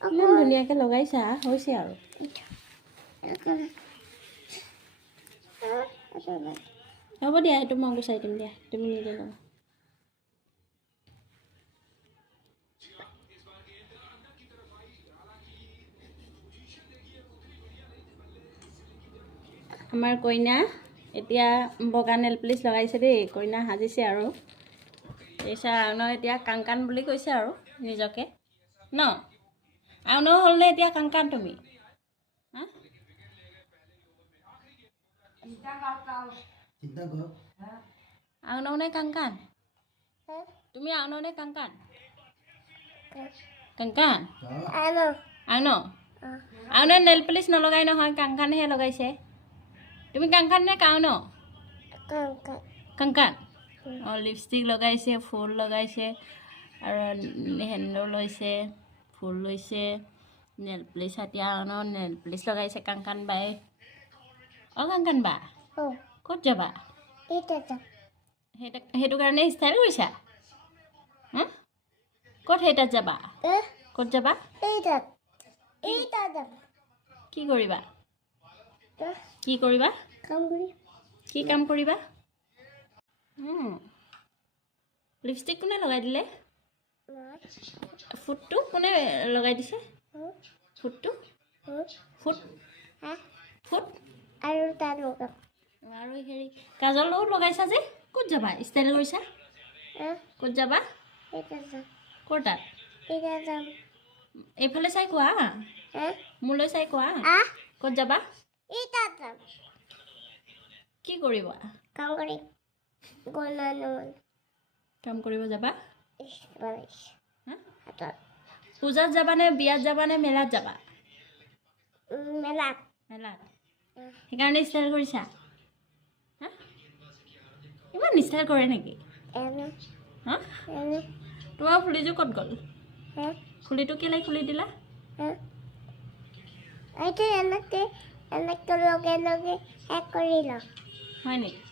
ইমান ধুনীয়াকৈ লগাইছা হৈছে আৰু হ'ব দিয়া সেইটো মই গুচাই দিম দিয়া তুমি নিজে লগা আমাৰ কইনা এতিয়া বগা নেল পলিচ লগাইছে দেই কইনা সাজিছে আৰু এইচা আৰুণ এতিয়া কাংকান বুলি কৈছে আৰু নিজকে ন আৰুণ হ'লনে এতিয়া কাংকান তুমি আৰুণনে কাংকান তুমি আৰুণনে কাংকান কাংকান আৰুণ আৰুণে নেল পলিচ নলগাই নহয় কাংকানহে লগাইছে তুমি কাংকান নে কাউন কাংকান অঁ লিপষ্টিক লগাইছে ফুল লগাইছে আৰু হেণ্ডেল লৈছে ফুল লৈছে নেল পলিচ এতিয়া নেল পলিচ লগাইছে কাংকান বাই অঁ কাংকান বা ক'ত যাবা সেইটো কাৰণে ষ্টাইল কৰিছা ক'ত সেইটাত যাবা ক'ত যাবা কি কৰিবা কি কৰিবা কি কাম কৰিবা লিপষ্টিক কোনে লগাই দিলে ফুটটো কোনে লগাই দিছে ফুটটো ফুট ফুট আৰু হেৰি কাজলো লগাইছা যে ক'ত যাবা ষ্টাইল কৰিছা ক'ত যাবা ক'ৰ তাত এইফালে চাই কোৱা মোলৈ চাই কোৱা ক'ত যাবা কি কৰিবা কাম কৰিব যাবা পূজাত যাবা নে বিয়াত যাবা নে মেলাত যাবা মেলাত সেইকাৰণে ষ্টাইল কৰিছা ইমান ষ্টাইল কৰে নেকি তোমাৰ ফুলিযোৰ ক'ত গ'ল ফুলিটো কেলৈ খুলি দিলা হয় নেকি